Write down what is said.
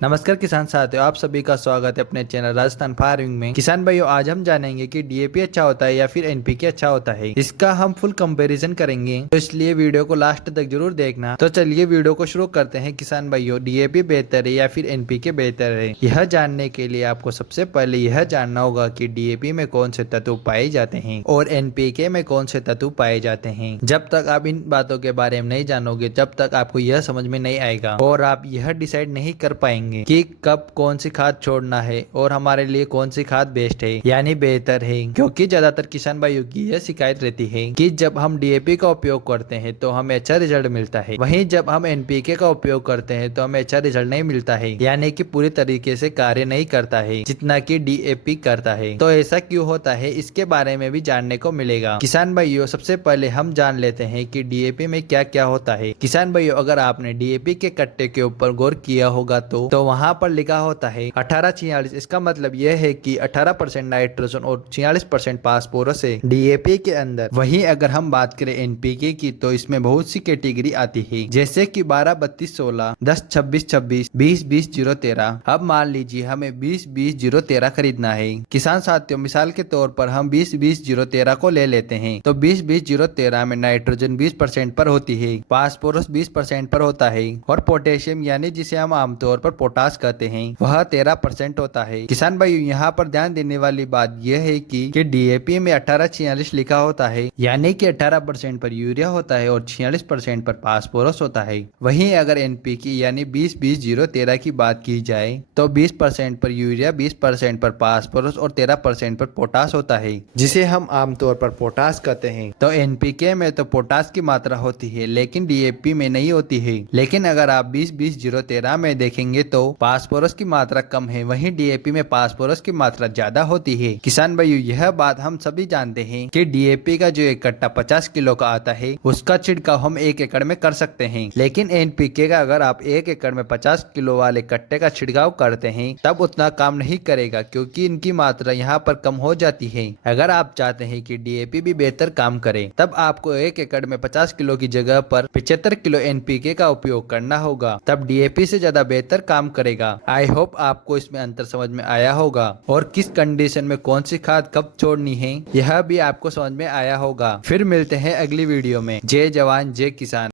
नमस्कार किसान साथियों, आप सभी का स्वागत है अपने चैनल राजस्थान फार्मिंग में। किसान भाइयों, आज हम जानेंगे कि डीएपी अच्छा होता है या फिर एनपीके अच्छा होता है। इसका हम फुल कंपैरिजन करेंगे, तो इसलिए वीडियो को लास्ट तक जरूर देखना। तो चलिए वीडियो को शुरू करते हैं। किसान भाइयों, डीएपी बेहतर है या फिर एनपीके बेहतर है, यह जानने के लिए आपको सबसे पहले यह जानना होगा कि डीएपी में कौन से तत्व पाए जाते हैं और एनपीके में कौन से तत्व पाए जाते हैं। जब तक आप इन बातों के बारे में नहीं जानोगे, जब तक आपको यह समझ में नहीं आएगा और आप यह डिसाइड नहीं कर पाएंगे कि कब कौन सी खाद छोड़ना है और हमारे लिए कौन सी खाद बेस्ट है यानी बेहतर है। क्योंकि ज्यादातर किसान भाइयों की यह शिकायत रहती है कि जब हम डीएपी का उपयोग करते हैं तो हमें अच्छा रिजल्ट मिलता है, वहीं जब हम एनपीके का उपयोग करते हैं तो हमें अच्छा रिजल्ट नहीं मिलता है, यानी कि पूरी तरीके से कार्य नहीं करता है जितना कि डीएपी करता है। तो ऐसा क्यों होता है, इसके बारे में भी जानने को मिलेगा। किसान भाइयों, सबसे पहले हम जान लेते हैं कि डीएपी में क्या क्या होता है। किसान भाइयों, अगर आपने डीएपी के कट्टे के ऊपर गौर किया होगा तो वहां पर लिखा होता है 1846। इसका मतलब यह है कि 18% नाइट्रोजन और 46% फास्फोरस है डीएपी के अंदर। वहीं अगर हम बात करें एनपीके की तो इसमें बहुत सी कैटेगरी आती है, जैसे कि 12 32 16, 10 26 26, 20 20 0 13। अब मान लीजिए हमें 20 20 0 13 खरीदना है। किसान साथियों, मिसाल के तौर पर हम 20 20 0 13 को ले लेते हैं, तो 20 20 0 13 में नाइट्रोजन 20% पर होती है, फास्फोरस 20% पर होता है और पोटेशियम यानी जिसे हम आमतौर पर पोटास कहते हैं वह 13% होता है। किसान भाई, यहाँ पर ध्यान देने वाली बात यह है कि डीएपी में 1846 लिखा होता है, यानी कि 18% पर यूरिया होता है और 46% पर फास्फोरस होता है। वहीं अगर एनपीके यानी 20 20 0 13 की बात की जाए तो 20% पर यूरिया, 20% पर फास्फोरस और 13% पर पोटास होता है, जिसे हम आमतौर पर पोटास कहते हैं। तो एनपीके में तो पोटास की मात्रा होती है लेकिन डीएपी में नहीं होती है। लेकिन अगर आप 20 20 0 13 में देखेंगे तो फास्फोरस की मात्रा कम है, वहीं डीएपी में फास्फोरस की मात्रा ज्यादा होती है। किसान भाइयों, यह बात हम सभी जानते हैं कि डीएपी का जो एक कट्टा 50 किलो का आता है उसका छिड़काव हम 1 एकड़ में कर सकते हैं, लेकिन एनपीके का अगर आप 1 एकड़ में 50 किलो वाले कट्टे का छिड़काव करते हैं तब उतना काम नहीं करेगा, क्योंकि इनकी मात्रा यहाँ पर कम हो जाती है। अगर आप चाहते हैं कि डीएपी भी बेहतर काम करे तब आपको 1 एकड़ में 50 किलो की जगह पर 75 किलो एनपीके का उपयोग करना होगा, तब डीएपी से ज्यादा बेहतर काम करेगा। आई होप आपको इसमें अंतर समझ में आया होगा और किस कंडीशन में कौन सी खाद कब छोड़नी है यह भी आपको समझ में आया होगा। फिर मिलते हैं अगली वीडियो में। जय जवान जय किसान।